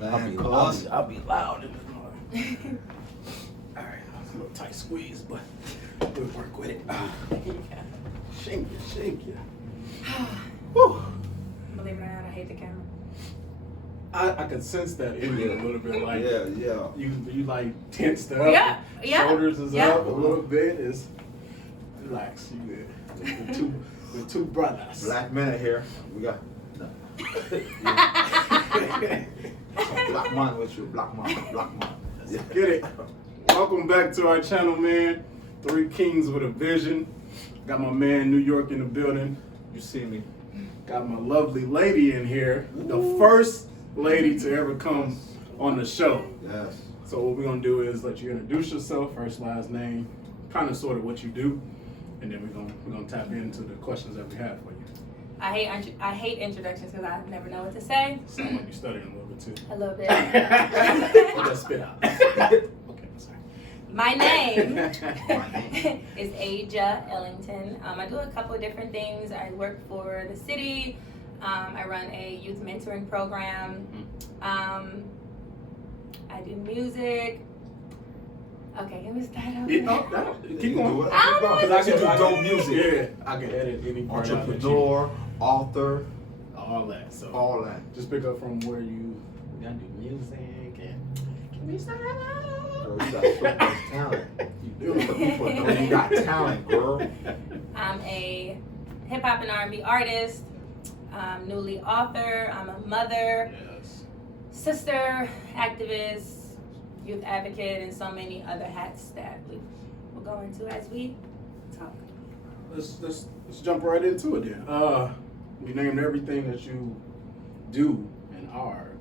Man, I'll be loud in this morning. All right, it's a little tight squeeze, but we'll work with it. Shake you. Whew. Believe it or not, I hate the camera. I can sense that in you a little bit, like yeah. You like tensed up. Yeah. Shoulders is up a little bit. Is relax. You good. With two brothers. Black men here. We got black man with you. Black man. Let's get it. Welcome back to our channel, man. Three Kings with a Vision. Got my man New York in the building. You see me. Got my lovely lady in here. The first lady to ever come on the show. Yes. So what we're gonna do is let you introduce yourself, first, last name, kind of sort of what you do, and then we're gonna tap into the questions that we have for you. I hate introductions because I never know what to say. Sound like you're studying a little bit too. A little bit. Well, let's spit out. Okay, I'm sorry. My name is Aja Ellington. I do a couple of different things. I work for the city. I run a youth mentoring program. I do music. Okay, can we start over? Keep going. Because I can do dope music. Yeah, I can edit any part out that Entrepreneur, author, all that. So all that. just pick up from where you gotta do music and can we start out? Girl, you got so much talent. You do. People know you got talent, girl. I'm a hip hop and R&B artist. I'm newly author. I'm a mother, Yes. sister, activist, youth advocate, and so many other hats that we will go into as we talk. Let's jump right into it then. You named everything that you do and are.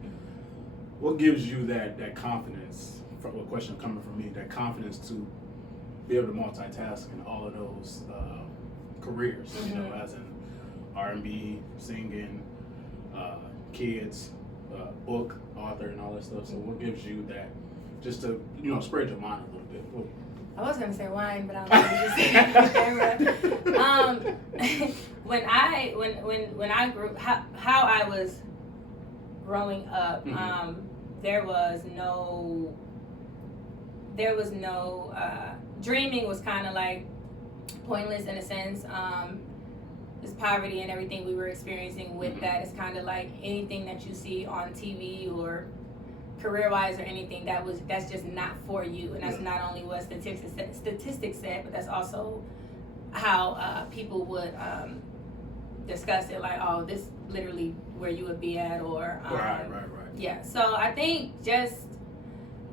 What gives you that confidence? A question coming from me, that confidence to be able to multitask in all of those careers. You know, as in R&B, singing, kids, book, author, and all that stuff. So what gives you that, just to spread your mind a little bit? I was gonna say wine, but I'm gonna just say camera. When I grew, how I was growing up, there was no dreaming was kind of like pointless in a sense. This poverty and everything we were experiencing with that is kind of like anything that you see on TV or career-wise or anything that's just not for you, and that's not only what statistics said, but that's also how people would discuss it, like, oh, this literally where you would be at, or Right. yeah. So I think just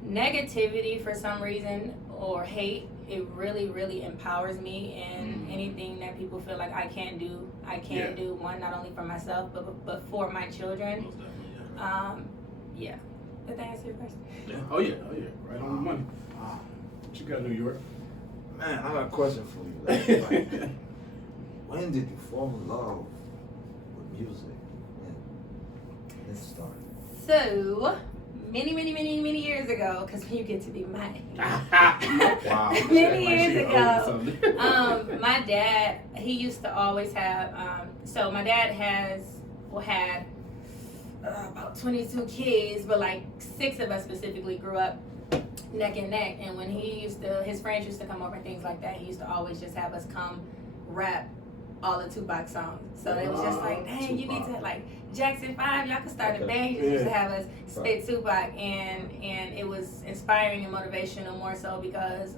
negativity for some reason, or hate, it really empowers me, and anything that people feel like I can't do, do, one, not only for myself but for my children. Most definitely, Yeah. Did that answer your question? yeah. Oh yeah. Right on the money. What you got, New York? Man, I got a question for you. Like, when did you fall in love with music? And let's start. So, many years ago, because when you get to be my age, Wow. many years ago, my dad, he used to always have, so my dad had about 22 kids, but like 6 of us specifically grew up neck and neck. And when his friends used to come over and things like that, he used to always just have us come rap all the Tupac songs. So it was just like, dang, you need to, like, Jackson 5, y'all can start a band. He just used to have us spit Tupac, and it was inspiring and motivational, more so because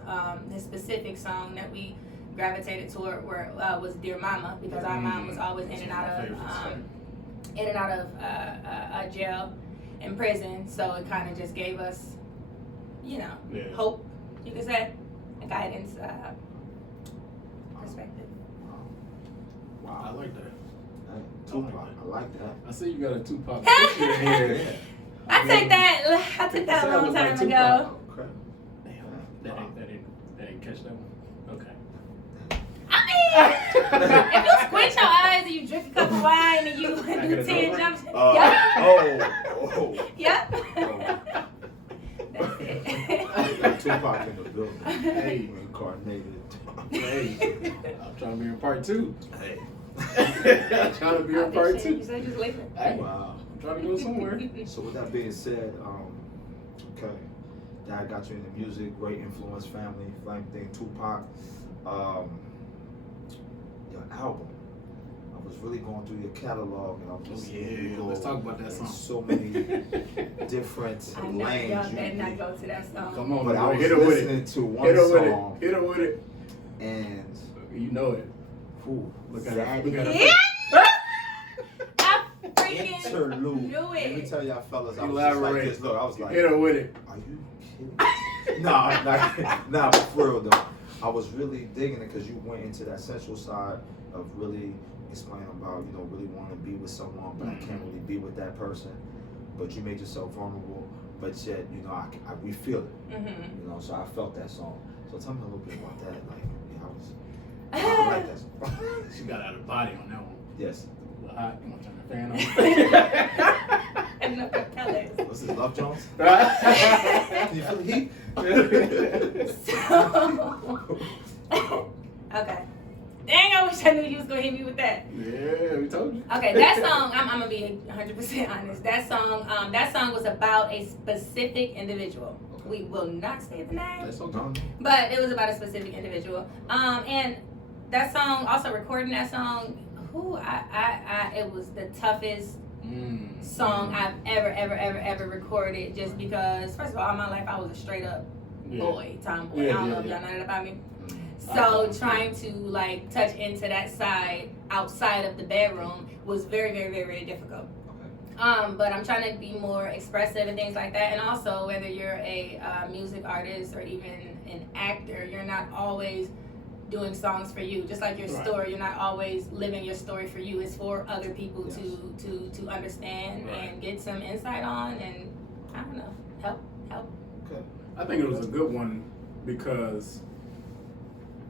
the specific song that we gravitated toward was Dear Mama, because our mom was always in and out of jail and prison. So it kind of just gave us, hope, you could say, a guidance perspective. Wow. I like that. Tupac, I like that. I see you got a Tupac picture in here. I took that a long time ago. Okay. Damn, that ain't catch that one. Okay. I mean, if you squint your eyes and you drink a cup of wine and you do 10 jumps, yep. That's it. Tupac in the building. Hey, Reincarnated. hey, I'm trying to be in part 2. Hey. I'm trying to be in part 2. You said just leave it. Hey, Wow. I'm trying to go somewhere. So with that being said, okay, Dad got you into music, great influence, family, flame thing, Tupac. Your album. I was really going through your catalog, and I was listening. Yeah, let's talk about that song. So many different I know lanes. y'all better not go to that song. Come on, But I was hit her with listening it. to one Hit her with song, it. Hit her with it. and You know it. whew, Look at that it. Look at Yeah. it. I freaking interlude. knew Let me it. tell y'all fellas, I was just like Elaborate. this. Look, I was like, Hit her with it. are you kidding? Nah, but for real though. I was really digging it because you went into that sensual side of really explaining about, you know, really wanting to be with someone, but I can't really be with that person. But you made yourself vulnerable, but yet, you know, we feel it. Mm-hmm. You know, so I felt that song. So tell me a little bit about that. Like, yeah, I like that song. She got out of body on that one. Yes. Well, hot. You want to turn the fan on? And no colors. What's this, Love Jones? Can you feel the heat? So, okay. Dang, I wish I knew you was gonna hit me with that. Yeah, we told you. Okay, that song, I'm gonna be 100% honest. That song was about a specific individual. We will not say the name, That's okay. but it was about a specific individual. And that song, also recording that song, it was the toughest song I've ever recorded. Just because, first of all my life I was a straight up boy, tomboy. I don't know if y'all know that about me. So trying to like touch into that side outside of the bedroom was very difficult. But I'm trying to be more expressive and things like that. And also, whether you're a music artist or even an actor, you're not always doing songs for you. Just like your story, you're not always living your story for you. It's for other people to understand and get some insight on, and I don't know, help. Okay. I think it was a good one because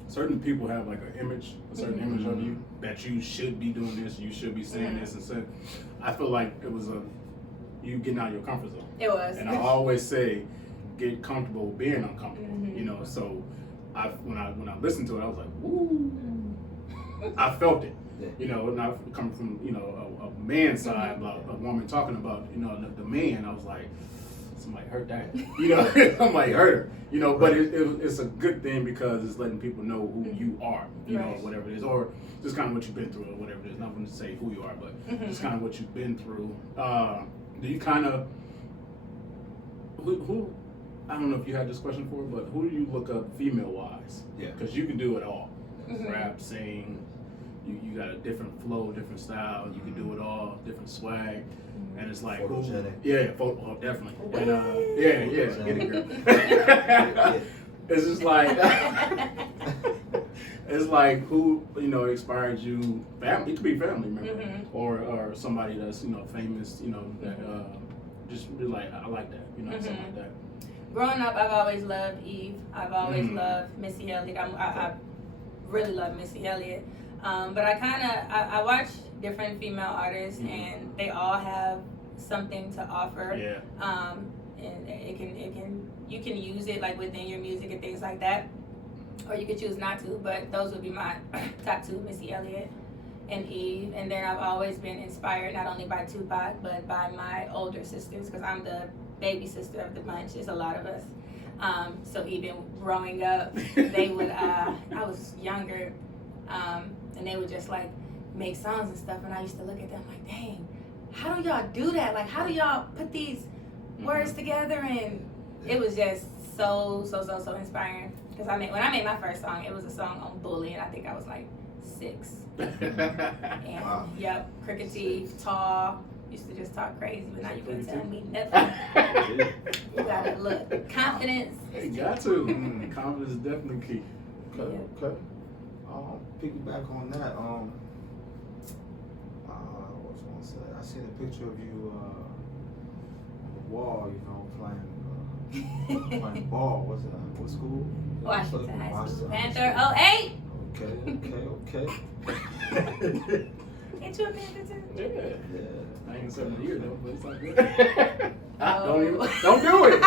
certain people have like an image, a certain image of you that you should be doing this, you should be saying this and so. I feel like it was you getting out of your comfort zone. It was. And I always say, get comfortable being uncomfortable. You know, so when I listened to it, I was like, woo. I felt it. Yeah. You know, and I come from, you know, a man's side about a woman talking about, you know, the man. I was like, somebody hurt that. You know, somebody hurt her. You know, but it's a good thing because it's letting people know who you are. You know, whatever it is, or just kind of what you've been through, or whatever it is. Not going to say who you are, but just kind of what you've been through. Do you kind of who? I don't know if you had this question for, but who do you look up female wise? Yeah, because you can do it all. Rap, sing. You got a different flow, different style. You can do it all, different swag, and it's like, definitely. And get it, girl. It's just like, it's like who, you know, inspired you. Family, it could be family member or somebody that's, you know, famous. You know, that just be like, I like that. You know, something like that. Growing up, I've always loved Eve. I've always loved Missy Elliott. I really love Missy Elliott. But I watch different female artists, and they all have something to offer. Yeah. And you can use it like within your music and things like that, or you could choose not to. But those would be my top two: Missy Elliott and Eve. And then I've always been inspired not only by Tupac, but by my older sisters, because I'm the baby sister of the bunch. There's a lot of us. So even growing up, they would. I was younger. And they would just like make songs and stuff, and I used to look at them like, dang, how do y'all do that? Like, how do y'all put these words together? And it was just so inspiring. Because when I made my first song, it was a song on bullying. And I think I was like 6. And yep, crooked teeth, tall. Used to just talk crazy, but now you can't tell me nothing. You gotta look confidence. You got to. Confidence is definitely key. Okay. Piggyback on that. What was I gonna say? I seen a picture of you on the wall. You know, playing ball. What's it? What school? Washington High School. Panther 08. Okay. Ain't you a Panther too? Yeah. I ain't 7 years though, but it's all good. Oh. Don't do it.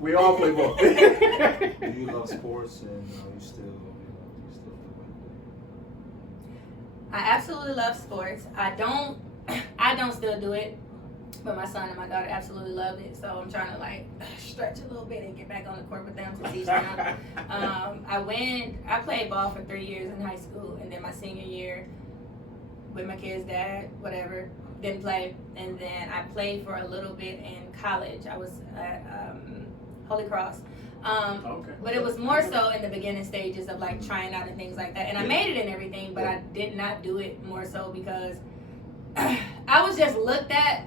We all play ball. Do you love sports and you still? I absolutely love sports. I don't I don't still do it, but my son and my daughter absolutely love it. So I'm trying to like stretch a little bit and get back on the court with them to teach them. I played ball for 3 years in high school, and then my senior year with my kid's dad, whatever, didn't play. And then I played for a little bit in college. I was at Holy Cross. Okay. But it was more so in the beginning stages of like trying out and things like that. And I made it and everything, but I did not do it more so because I was just looked at.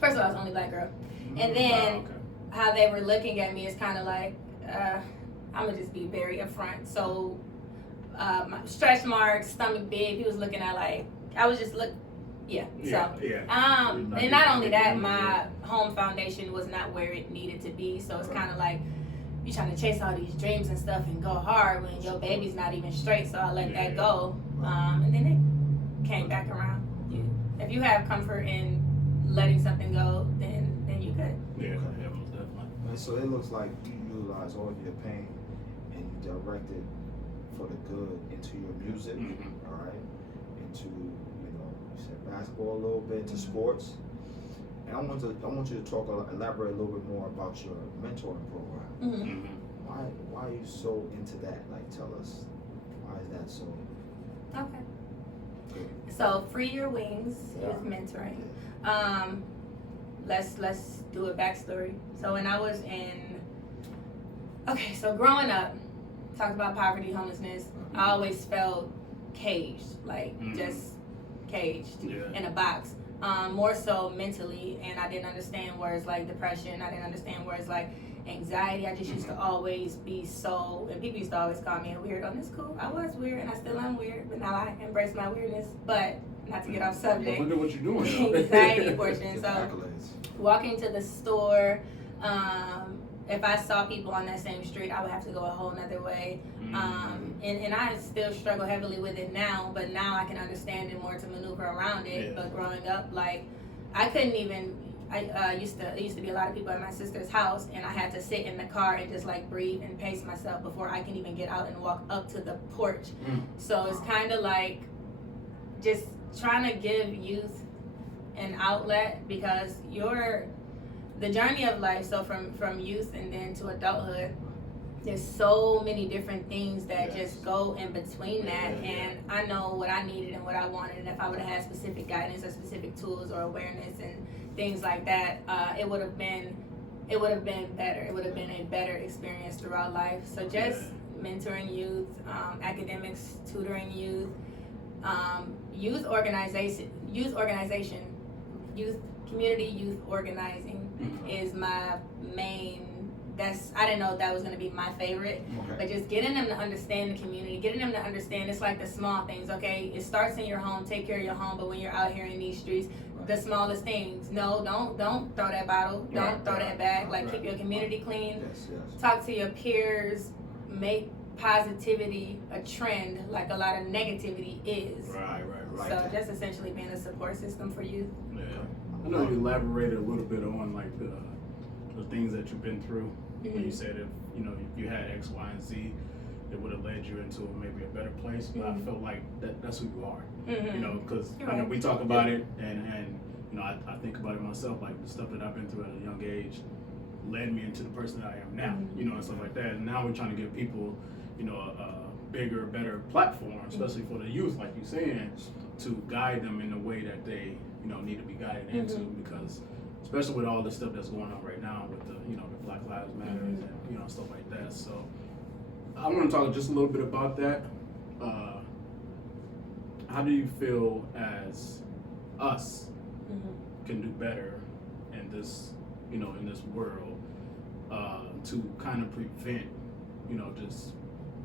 First of all, I was the only black girl. And then how they were looking at me is kind of like, I'm going to just be very upfront. So my stretch marks, stomach big, he was looking at like, I was just and not only that, my home foundation was not where it needed to be. So it's kind of like, you trying to chase all these dreams and stuff and go hard when your baby's not even straight. So I let that go. And then it came back around. If you have comfort in letting something go, then you good. Yeah, most definitely. And so it looks like you utilize all of your pain and you direct it for the good into your music, all right? Into, you said basketball a little bit, into sports. And I want you to elaborate a little bit more about your mentoring program. Why are you so into that? Like, tell us, why is that so? Okay. Good. So, Free Your Wings is mentoring. Let's do a backstory. So when I was growing up, talked about poverty, homelessness, I always felt caged, like just caged in a box. More so mentally, and I didn't understand words like depression. I didn't understand words like anxiety. I just used to always be and people used to always call me a weirdo, and it's cool. I was weird, and I still am weird, but now I embrace my weirdness. But not to get off subject. Look at what you're doing. Anxiety portion. So walking to the store, if I saw people on that same street, I would have to go a whole nother way. And I still struggle heavily with it now, but now I can understand it more to maneuver around it. But growing up, like, I couldn't even, it used to be a lot of people at my sister's house, and I had to sit in the car and just like breathe and pace myself before I can even get out and walk up to the porch. So it's kind of like just trying to give youth an outlet, because the journey of life, so from youth and then to adulthood, there's so many different things that just go in between that. And I know what I needed and what I wanted, and if I would have had specific guidance or specific tools or awareness and things like that, it would have been better. It would have been a better experience throughout life. So just mentoring youth, academics, tutoring youth, youth community youth organizing is my main. I didn't know that was going to be my favorite, but just getting them to understand the community, getting them to understand it's like the small things. Okay, it starts in your home. Take care of your home, but when you're out here in these streets, the smallest things. No, don't throw that bottle. Don't throw that bag. Like, keep your community clean. Talk to your peers. Make positivity a trend, like a lot of negativity is. Right. So just essentially being a support system for youth. Yeah, I know you elaborated a little bit on like the things that you've been through. When you said if you had X, Y, and Z, it would have led you into maybe a better place. But I felt like that's who you are. Because we talk about it, and I think about it myself. Like, the stuff that I've been through at a young age led me into the person that I am now. And stuff like that. And now we're trying to give people, a bigger, better platform, especially for the youth, like you're saying, to guide them in the way that they, need to be guided into. Because especially with all the stuff that's going on right now with the, the Black Lives Matter and stuff like that. So I want to talk just a little bit about that. How do you feel as us can do better in this, in this world, to kind of prevent, just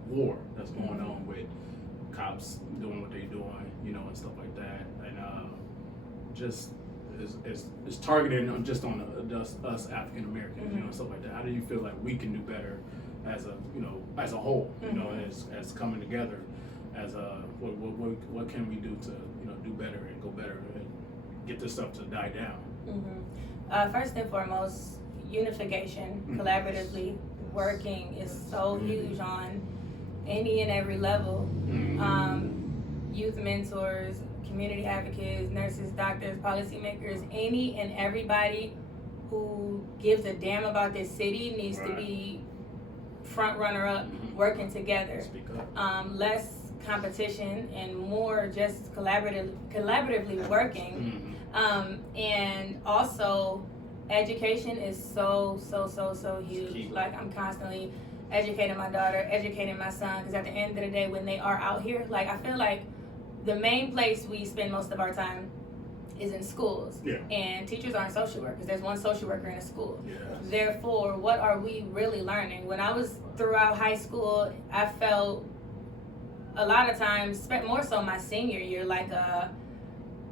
war that's going on with cops doing what they're doing, and stuff like that, and just is targeted just on us African Americans, and stuff like that. How do you feel like we can do better as a whole, as coming together, as what can we do to do better and go better and get this stuff to die down? First and foremost, unification, collaboratively working is so huge on any and every level. Youth mentors, community advocates, nurses, doctors, policymakers, any and everybody who gives a damn about this city needs to be front runner up, working together. Speak up. Less competition and more just collaboratively working. And also education is so huge. Key. Like I'm constantly educating my daughter, educating my son, because at the end of the day when they are out here, like I feel like the main place we spend most of our time is in schools. Yeah. And teachers aren't social workers. There's one social worker in a school. Yeah. Therefore, what are we really learning? When I was throughout high school, I felt a lot of times, more so my senior year, like a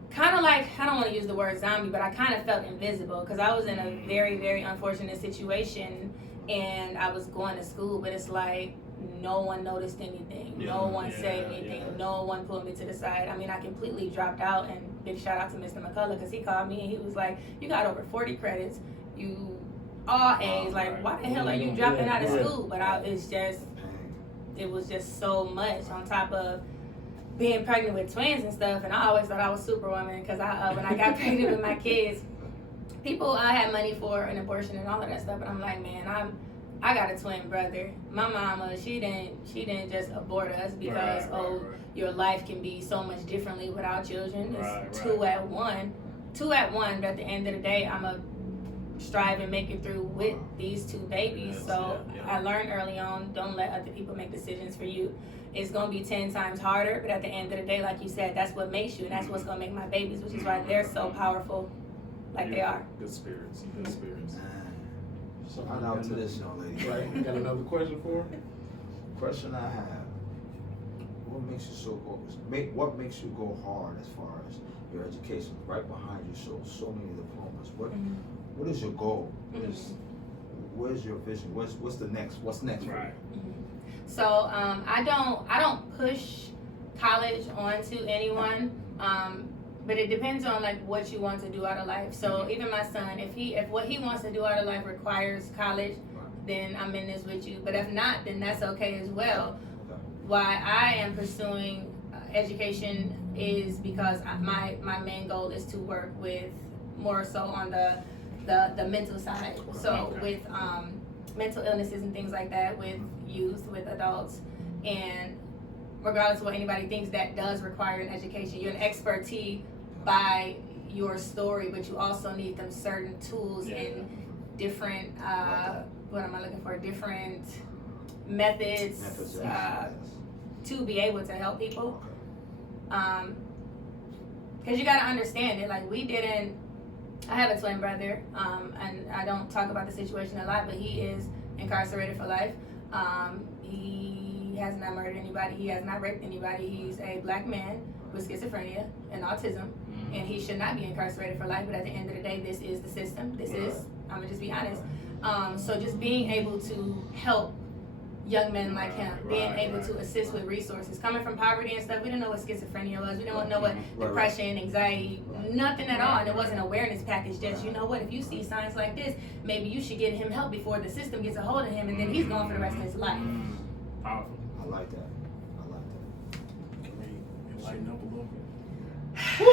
kind of like, I don't want to use the word zombie, but I kind of felt invisible because I was in a very unfortunate situation and I was going to school, but it's like no one noticed anything, no one said anything, no one pulled me to the side. I mean, I completely dropped out, and big shout out to Mr. McCullough because he called me and he was like, you got over 40 credits, you all A's, like why the hell are you dropping out of school? But it was just so much on top of being pregnant with twins and stuff, and I always thought I was Superwoman because when I got pregnant with my kids, people had money for an abortion and all of that stuff, but I'm like, man, I got a twin brother. My mama, she didn't just abort us because your life can be so much differently without children. It's two at one, but at the end of the day, I'm a strive and make it through with these two babies. I learned early on, don't let other people make decisions for you. It's gonna be 10 times harder, but at the end of the day, like you said, that's what makes you, and that's what's gonna make my babies, which is why they're so powerful, like they are. Good spirits. Shout out to this young lady. Right. You got another question for her? Question I have: what makes you go hard as far as your education? Right behind you, so many diplomas. What is your goal? Where's your vision? What's next for you? Right. So I don't push college onto anyone, but it depends on like what you want to do out of life. So even my son, if what he wants to do out of life requires college, then I'm in this with you. But if not, then that's okay as well. Why I am pursuing education is because my main goal is to work with more so on the mental side. So with mental illnesses and things like that, with youth, with adults, and regardless of what anybody thinks, that does require an education. You're an expertise by your story, but you also need them certain tools and different different methods to be able to help people. Because you got to understand it. Like I have a twin brother, and I don't talk about the situation a lot, but he is incarcerated for life. He has not murdered anybody. He has not raped anybody. He's a black man with schizophrenia and autism, and he should not be incarcerated for life. But at the end of the day, this is the system. I'm gonna just be honest. So just being able to help young men like him, being able to assist with resources, coming from poverty and stuff, we didn't know what schizophrenia was, we didn't know what depression, anxiety, nothing at all, and it wasn't an awareness package, just, you know what, if you see signs like this, maybe you should get him help before the system gets a hold of him, and then he's gone for the rest of his life. Powerful. I like that. Can we enlighten up a little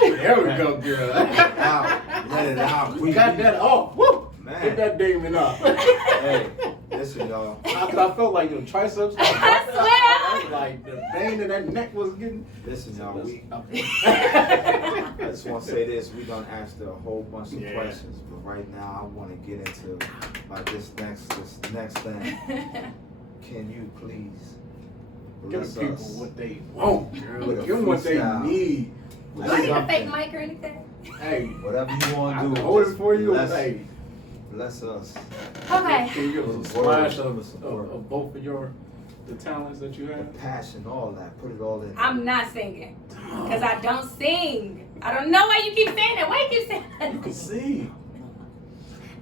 bit? There we go, girl. Let it out. We got that off. Woo! Man. Get that demon up. Hey, listen, y'all. I felt like your triceps. I was like the vein in that neck was getting. Listen, y'all. I just want to say this. We're gonna ask a whole bunch of questions, but right now I want to get into like this next thing. Can you please give the people what they want, girl? Give them what they need. Do I need a fake mic or anything? Hey, whatever you want to do. Hold it for you. Hey, bless us. Okay. Can you give us a splash of both of the talents that you have? The passion, all that. Put it all in. I'm not singing because I don't sing. I don't know why you keep saying that. Why you keep saying that? You can sing.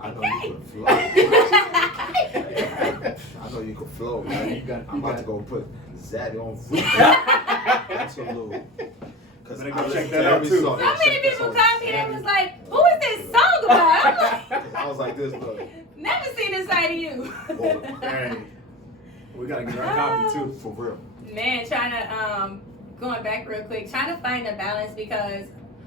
I know you can flow. I know you can flow. Right? I'm about to go put Zaddy on That's a little. Cause I go check that out too. So many people called me and was like, "Who is this song about?" I'm like, I was like this, look. Never seen this side of you. Hey, we gotta get our copy too. For real. Man, trying to going back real quick, trying to find a balance because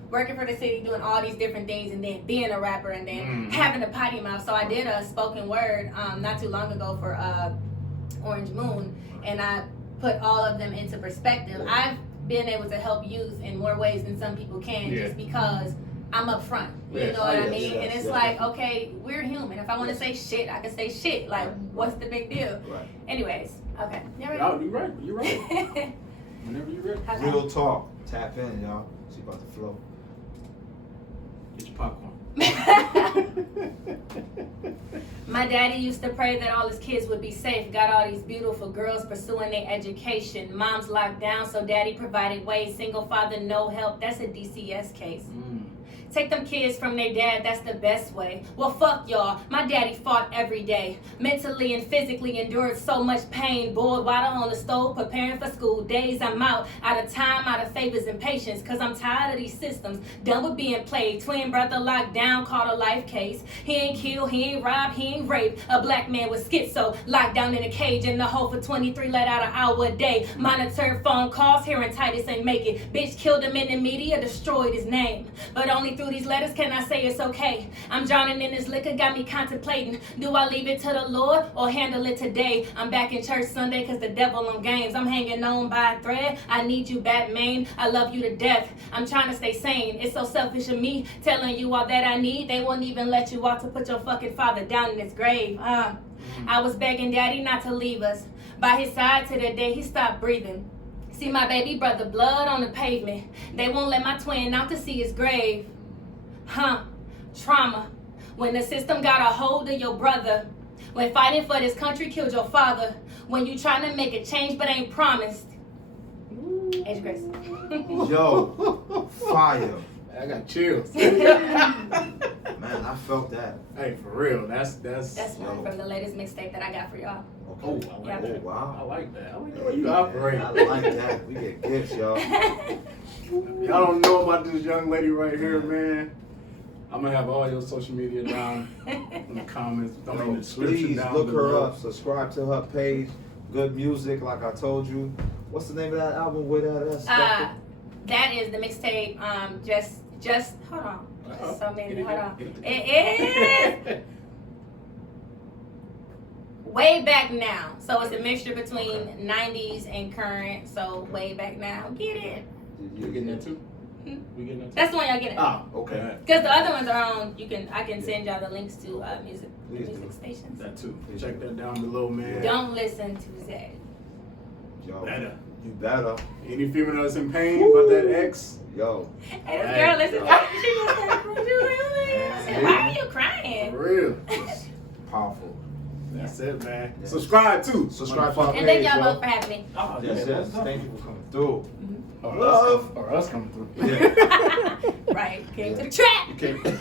working for the city, doing all these different things, and then being a rapper, and then having a potty mouth. So I did a spoken word not too long ago for Orange Moon, and I put all of them into perspective. I've been able to help youth in more ways than some people can, just because I'm up front. You know what I mean? And it's like, okay, we're human. If I want to say shit, I can say shit. Like, what's the big deal? Right. Anyways, okay. You're right. You're right. Whenever you're ready. Okay. Real talk. Tap in, y'all. She about to flow. Get your popcorn. My daddy used to pray that all his kids would be safe. Got all these beautiful girls pursuing their education. Mom's locked down, so daddy provided ways. Single father, no help. That's a DCS case. Take them kids from their dad, that's the best way. Well, fuck y'all. My daddy fought every day. Mentally and physically endured so much pain. Boiled water on the stove, preparing for school days. I'm out of time, out of favors and patience. Cause I'm tired of these systems. Done with being played. Twin brother locked down, caught a life case. He ain't killed, he ain't robbed, he ain't raped. A black man with schizo, locked down in a cage in the hole for 23, let out an hour a day. Monitored phone calls, hearing Titus ain't make it. Bitch killed him in the media, destroyed his name. But only through these letters can I say it's okay. I'm drowning in this liquor, got me contemplating. Do I leave it to the Lord or handle it today? I'm back in church Sunday cause the devil on games. I'm hanging on by a thread. I need you, Batman. I love you to death. I'm trying to stay sane. It's so selfish of me telling you all that I need. They won't even let you out to put your fucking father down in his grave. I was begging daddy not to leave us. By his side to the day he stopped breathing. See my baby brother blood on the pavement. They won't let my twin out to see his grave. Trauma. When the system got a hold of your brother. When fighting for this country killed your father. When you trying to make a change but ain't promised. AjaKrys. Yo, fire. I got chills. Man, I felt that. Hey, for real. That's one from the latest mixtape that I got for y'all. Okay. Oh, I like that. Wow. I like that. I like the way you operate. I like that. We get gifts, y'all. Y'all don't know about this young lady right here, man. I'm gonna have all your social media down in the comments. In the description Please down look her below. up. Subscribe to her page. Good music, like I told you. What's the name of that album with that? That is the mixtape. Just hold on. So many. Hold on. It is way back now. So it's a mixture between 90s and current. So way back now. Get it? You getting that too? We getting that too? That's the one y'all getting. Oh, okay. Because the other ones are on. I can send y'all the links to music stations. That too. Check that down below, man. Don't listen to Zed. Yo, Better. You better. Any female that's in pain about that ex? Yo. Hey, this girl, listen. Why are you crying? For real. It's powerful. That's it, man. Yes. Subscribe too. Subscribe to our And page, thank y'all yo. both for having me. Oh, Yes, yes. Thank you for coming through. Or Love. us coming through. Yeah. Right. Came to the trap. You can't.